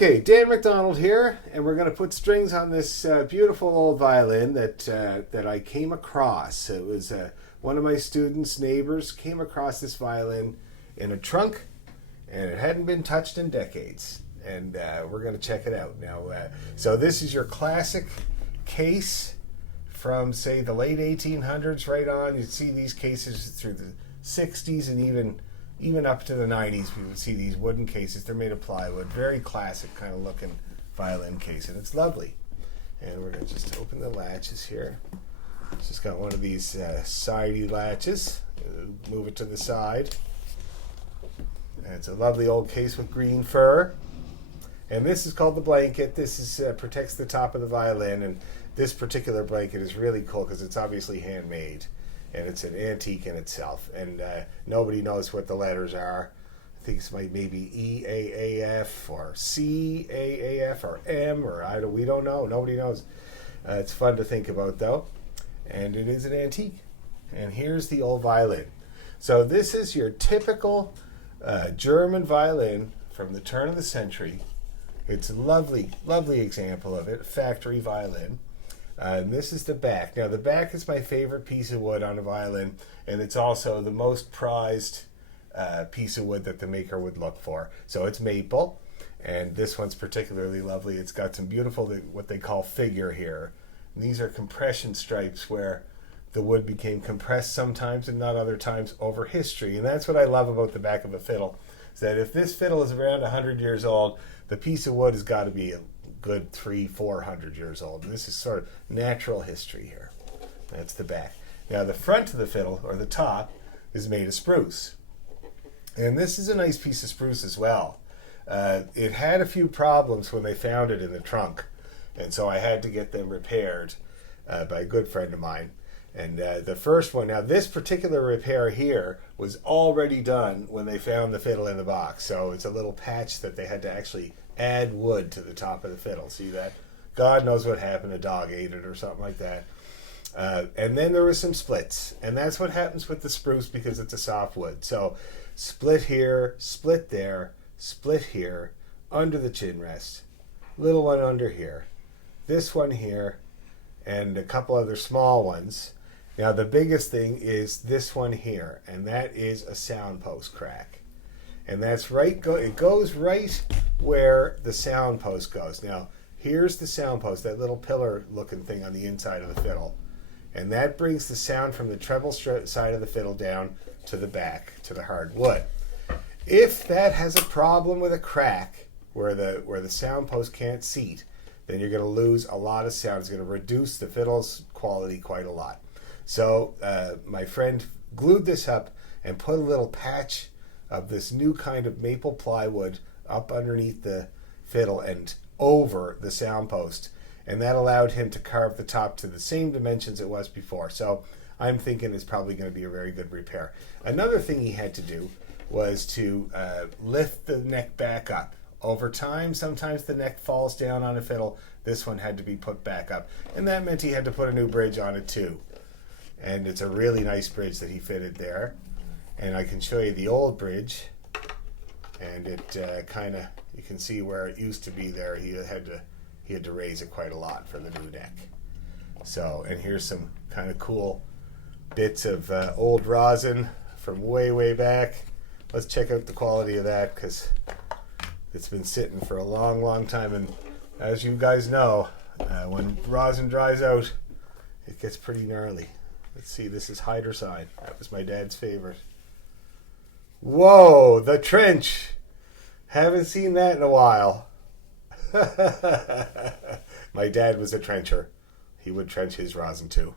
Okay, Dan McDonald here, and we're going to put strings on this beautiful old violin that I came across. It was one of my students' neighbors came across this violin in a trunk, and it hadn't been touched in decades. And we're going to check it out now. So this is your classic case from, say, the late 1800s right on. You'd see these cases through the 60s and even up to the 90s, we would see these wooden cases. They're made of plywood. Very classic kind of looking violin case, and it's lovely. And we're going to just open the latches here. It's just got one of these sidey latches. Move it to the side. And it's a lovely old case with green fur. And this is called the blanket. This is protects the top of the violin. And this particular blanket is really cool because it's obviously handmade. And it's an antique in itself, and nobody knows what the letters are. I think it's maybe EAAF or CAAF or M or we don't know. Nobody knows. It's fun to think about though, and it is an antique. And here's the old violin. So this is your typical German violin from the turn of the century. It's a lovely, lovely example of it. Factory violin. And this is the back. Now, the back is my favorite piece of wood on a violin, and it's also the most prized piece of wood that the maker would look for. So it's maple, and this one's particularly lovely. It's got some beautiful, what they call figure here. And these are compression stripes where the wood became compressed sometimes and not other times over history. And that's what I love about the back of a fiddle, is that if this fiddle is around 100 years old, the piece of wood has got to be a good 300-400 years old. And this is sort of natural history here. That's the back. Now the front of the fiddle, or the top, is made of spruce. And this is a nice piece of spruce as well. It had a few problems when they found it in the trunk, and so I had to get them repaired by a good friend of mine. And the first one, now this particular repair here was already done when they found the fiddle in the box. So it's a little patch that they had to actually add wood to the top of the fiddle. See that? God knows what happened. A dog ate it or something like that. And then there were some splits. And that's what happens with the spruce because it's a soft wood. So split here, split there, split here, under the chin rest. Little one under here. This one here, and a couple other small ones. Now the biggest thing is this one here, and that is a sound post crack. And that's right, it goes right where the sound post goes. Now, here's the sound post, that little pillar looking thing on the inside of the fiddle. And that brings the sound from the treble side of the fiddle down to the back, to the hard wood. If that has a problem with a crack where the sound post can't seat, then you're going to lose a lot of sound. It's going to reduce the fiddle's quality quite a lot. So my friend glued this up and put a little patch of this new kind of maple plywood up underneath the fiddle and over the sound post. And that allowed him to carve the top to the same dimensions it was before. So I'm thinking it's probably going to be a very good repair. Another thing he had to do was to lift the neck back up. Over time, sometimes the neck falls down on a fiddle. This one had to be put back up. And that meant he had to put a new bridge on it too. And it's a really nice bridge that he fitted there. And I can show you the old bridge. And it you can see where it used to be there. He had to raise it quite a lot for the new neck. So, and here's some kind of cool bits of old rosin from way, way back. Let's check out the quality of that because it's been sitting for a long, long time. And as you guys know, when rosin dries out, it gets pretty gnarly. Let's see, this is Heidersine. That was my dad's favorite. Whoa, the trench. Haven't seen that in a while. My dad was a trencher. He would trench his rosin too.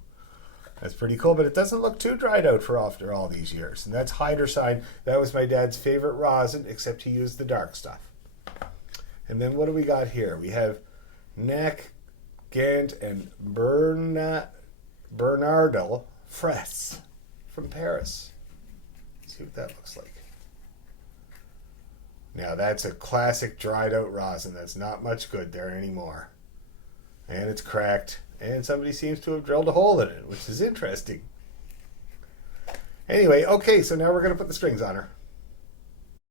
That's pretty cool, but it doesn't look too dried out for after all these years. And that's Heidersine. That was my dad's favorite rosin, except he used the dark stuff. And then what do we got here? We have Knack, Gant, and Bernardel Frets from Paris. Let's see what that looks like. Now that's a classic dried out rosin. That's not much good there anymore. And it's cracked. And somebody seems to have drilled a hole in it, which is interesting. Anyway, okay, so now we're going to put the strings on her.